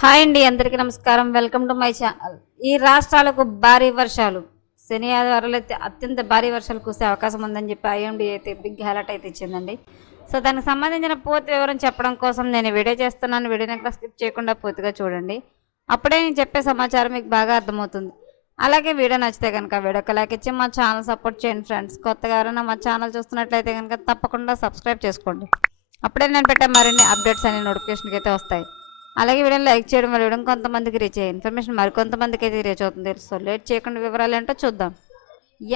Hi అండి, అందరికీ నమస్కారం. Welcome to my channel. ఈ రాష్ట్రాలకు భారీ వర్షాలు శని ఆదివారాలు అయితే అత్యంత భారీ వర్షాలు కురిసే అవకాశం ఉందని చెప్పి ఐఎండీ అయితే బిగ్ అలర్ట్ అయితే ఇచ్చిందండి. సో దానికి సంబంధించిన పూర్తి వివరం చెప్పడం కోసం నేను వీడియో చేస్తున్నాను. వీడియోని ఎక్కడ స్కిప్ చేయకుండా పూర్తిగా చూడండి. అప్పుడే నేను చెప్పే సమాచారం మీకు బాగా అర్థమవుతుంది. అలాగే వీడియో నచ్చితే కనుక వీడియోకి లైక్ ఇచ్చి మా ఛానల్ సపోర్ట్ చేయండి ఫ్రెండ్స్. కొత్తగా ఎవరైనా మా ఛానల్ చూస్తున్నట్లయితే కనుక తప్పకుండా సబ్స్క్రైబ్ చేసుకోండి. అప్పుడే నేను పెట్టే మరిన్ని అప్డేట్స్ అనే నోటిఫికేషన్కి అయితే వస్తాయి. అలాగే వీడియోని లైక్ చేయడం వల్ల వీడియో కొంతమందికి రీచ్ అయ్యే ఇన్ఫర్మేషన్ మరికొంతమందికి అయితే రీచ్ అవుతుంది. సో లేట్ చేయకుండా వివరాలు ఏంటో చూద్దాం.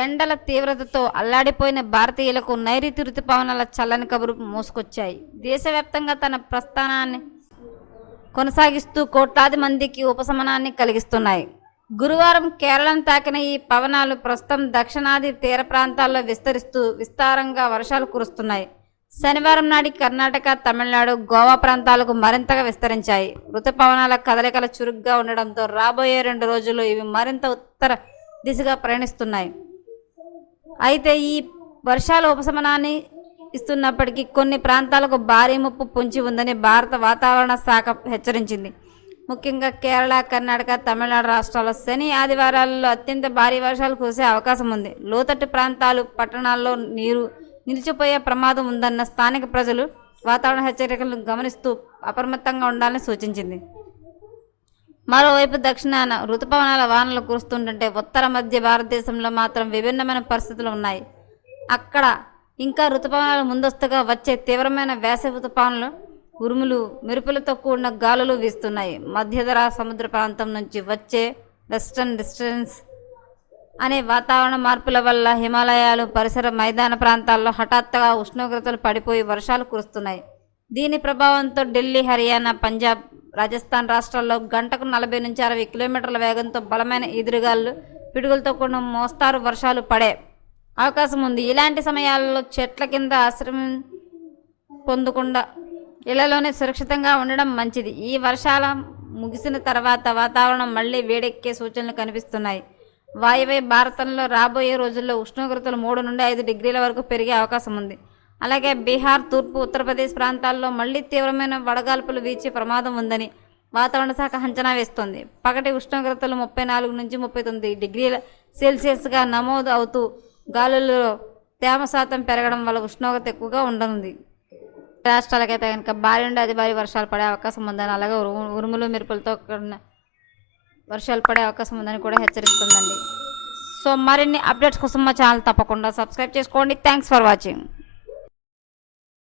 ఎండల తీవ్రతతో అల్లాడిపోయిన భారతీయులకు నైరుతి రుతుపవనాల చల్లని కబురు మోసుకొచ్చాయి. దేశవ్యాప్తంగా తన ప్రస్థానాన్ని కొనసాగిస్తూ కోట్లాది మందికి ఉపశమనాన్ని కలిగిస్తున్నాయి. గురువారం కేరళను తాకిన ఈ పవనాలు ప్రస్తుతం దక్షిణాది తీర ప్రాంతాల్లో విస్తరిస్తూ విస్తారంగా వర్షాలు కురుస్తున్నాయి. శనివారం నాటి కర్ణాటక, తమిళనాడు, గోవా ప్రాంతాలకు మరింతగా విస్తరించాయి. ఋతుపవనాల కదలికలు చురుగ్గా ఉండడంతో రాబోయే 2 రోజుల్లో ఇవి మరింత ఉత్తర దిశగా ప్రయాణిస్తున్నాయి. అయితే ఈ వర్షాలు ఉపశమనాన్ని ఇస్తున్నప్పటికీ కొన్ని ప్రాంతాలకు భారీ ముప్పు పొంచి ఉందని భారత వాతావరణ శాఖ హెచ్చరించింది. ముఖ్యంగా కేరళ, కర్ణాటక, తమిళనాడు రాష్ట్రాల్లో శని ఆదివారాల్లో అత్యంత భారీ వర్షాలు కురిసే అవకాశం ఉంది. లోతట్టు ప్రాంతాలు, పట్టణాల్లో నీరు నిలిచిపోయే ప్రమాదం ఉందన్న స్థానిక ప్రజలు వాతావరణ హెచ్చరికలను గమనిస్తూ అప్రమత్తంగా ఉండాలని సూచించింది. మరోవైపు దక్షిణాన ఋతుపవనాల వానలు కురుస్తుంటే ఉత్తర మధ్య భారతదేశంలో మాత్రం విభిన్నమైన పరిస్థితులు ఉన్నాయి. అక్కడ ఇంకా ఋతుపవనాలు ముందస్తుగా వచ్చే తీవ్రమైన వేసవి తుఫానులు, ఉరుములు, మెరుపులతో కూడిన గాలులు వీస్తున్నాయి. మధ్యధరా సముద్ర ప్రాంతం నుంచి వచ్చే వెస్టర్న్ డిస్టర్బెన్స్ అనే వాతావరణ మార్పుల వల్ల హిమాలయాలు, పరిసర మైదాన ప్రాంతాల్లో హఠాత్తుగా ఉష్ణోగ్రతలు పడిపోయి వర్షాలు కురుస్తున్నాయి. దీని ప్రభావంతో ఢిల్లీ, హర్యానా, పంజాబ్, రాజస్థాన్ రాష్ట్రాల్లో గంటకు 40 నుంచి 60 కిలోమీటర్ల వేగంతో బలమైన ఎదురుగాలు, పిడుగులతో కూడిన మోస్తారు వర్షాలు పడే అవకాశం ఉంది. ఇలాంటి సమయాల్లో చెట్ల కింద ఆశ్రమం పొందకుండా ఇళ్లలోనే సురక్షితంగా ఉండడం మంచిది. ఈ వర్షాల ముగిసిన తర్వాత వాతావరణం మళ్లీ వేడెక్కే సూచనలు కనిపిస్తున్నాయి. వాయువ్య భారతంలో రాబోయే రోజుల్లో ఉష్ణోగ్రతలు 3 నుండి 5 డిగ్రీల వరకు పెరిగే అవకాశం ఉంది. అలాగే బీహార్, తూర్పు ఉత్తరప్రదేశ్ ప్రాంతాల్లో మళ్లీ తీవ్రమైన వడగాల్పులు వీచే ప్రమాదం ఉందని వాతావరణ శాఖ అంచనా వేస్తోంది. పగటి ఉష్ణోగ్రతలు 34 నుంచి 39 డిగ్రీల సెల్సియస్గా నమోదు అవుతూ గాలుల్లో తేమ శాతం పెరగడం వల్ల ఉష్ణోగ్రత ఎక్కువగా ఉండనుంది. రాష్ట్రాలకైతే కనుక భారీ నుండి అతి భారీ వర్షాలు పడే అవకాశం ఉందని, అలాగే ఉరుములు మెరుపులతో వర్షాలు పడే అవకాశం ఉందని కూడా హెచ్చరిస్తుందండి. సో మరిన్ని అప్డేట్స్ కోసం మా ఛానల్ తప్పకుండా సబ్స్క్రైబ్ చేసుకోండి. Thanks for watching.